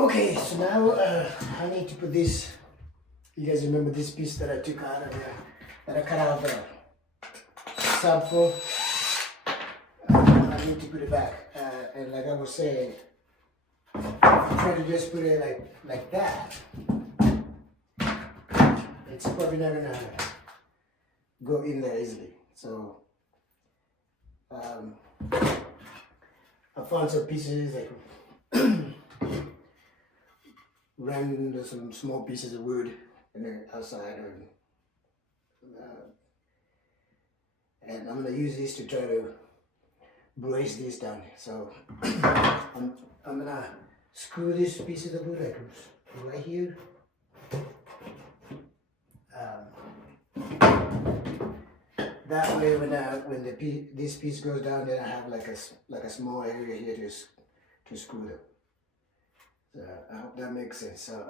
Okay, so now I need to put this. You guys remember this piece that I took out of there, that I cut out the subfloor? I need to put it back, and like I was saying, try to just put it like that. It's probably not gonna go in there easily. So I found some pieces like ran into some small pieces of wood in the outside, and I'm gonna use this to try to brace this down. So I'm gonna screw this piece of the wood like right here. That way, when this piece goes down, then I have like a small area here to screw them. So I hope that makes sense. So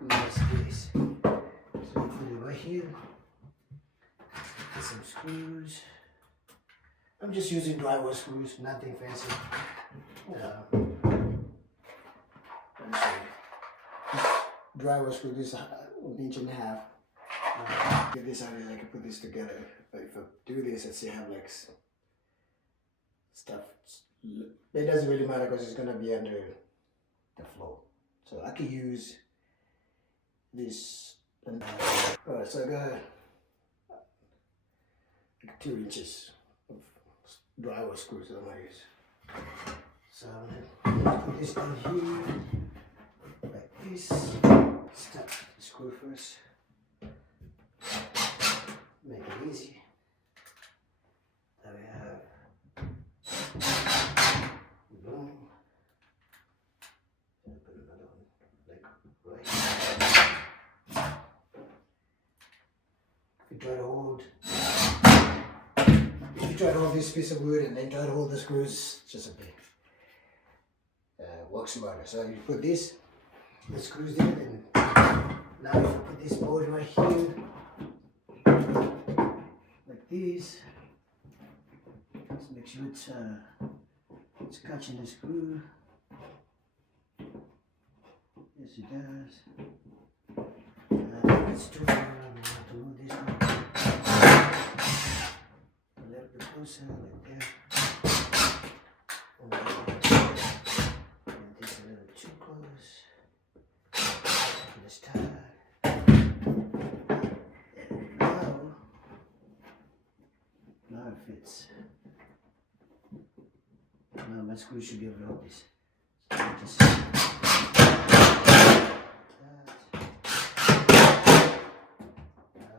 let's do this. So we put it right here. Get some screws. I'm just using drywall screws, nothing fancy. Let me show you. Drywall screw, this 1.5 inches. Get this out here, I can put this together. But if I do this, let's see, I have like stuff. It doesn't really matter because it's gonna be under the floor. So I could use this. Alright, so I got like 2 inches of drywall screws that I'm gonna use. So I'm gonna put this down here like this. Start the screw first. Make it easy. There we have. Boom. And put another one like right here. If you try to hold this piece of wood and then try to hold the screws, it's just a bit work smarter. So you put the screws in, and now if you put this board right here. Like this, just make sure it's catching the screw. Yes, it does. It's too hard. I'm going to move this one a little bit closer, like that. And this a little too close. This tight. Now it fits. Now my screw should be able to hold this. So I just now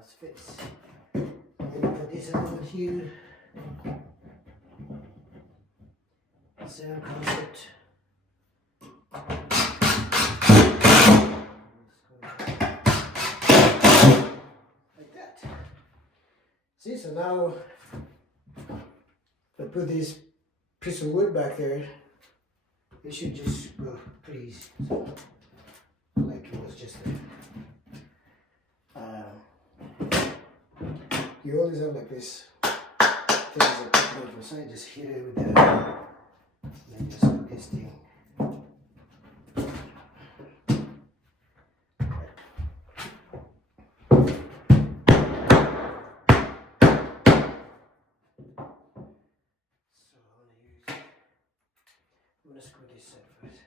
it fits. Then you put this over here. Same concept. Like that. See, so now if I put this piece of wood back there, it should just go pretty easy. So, like it was just there. You always have like this things that come over, so I just hit it with that, and then just put this thing. I'm going to screw this side first.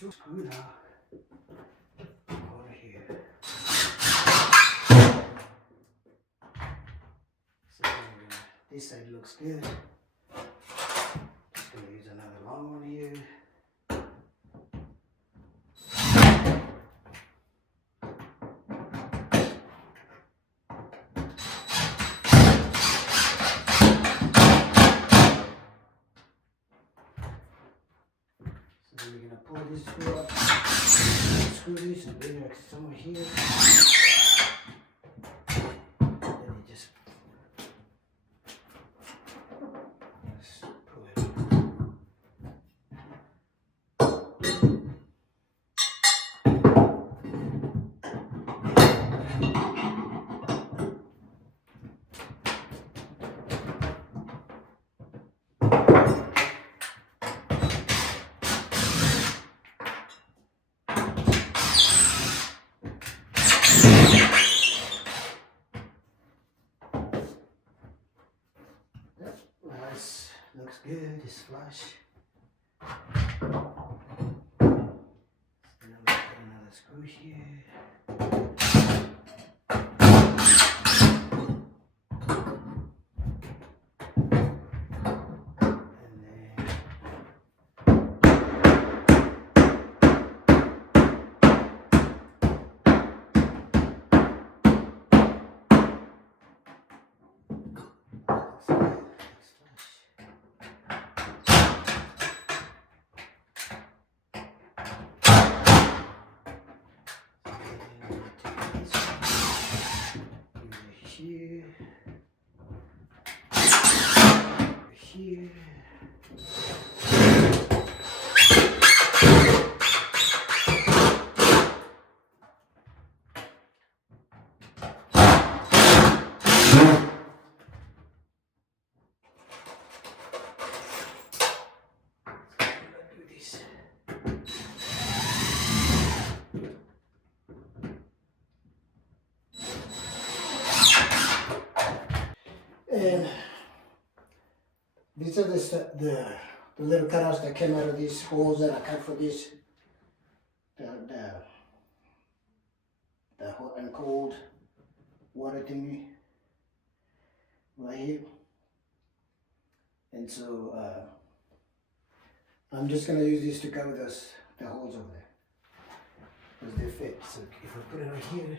Too screw now. Over here. So this side looks good. Just gonna use another long one here. So then we're gonna pull this screw up, screw this and bring it somewhere here. flush. Then I'm gonna put another screw here. Here. Here. Do this. And these are the little cutouts that came out of these holes that I cut for this, the hot and cold water thingy right here. And so I'm just gonna use these to cover the holes over there because they fit. So if I put it right here.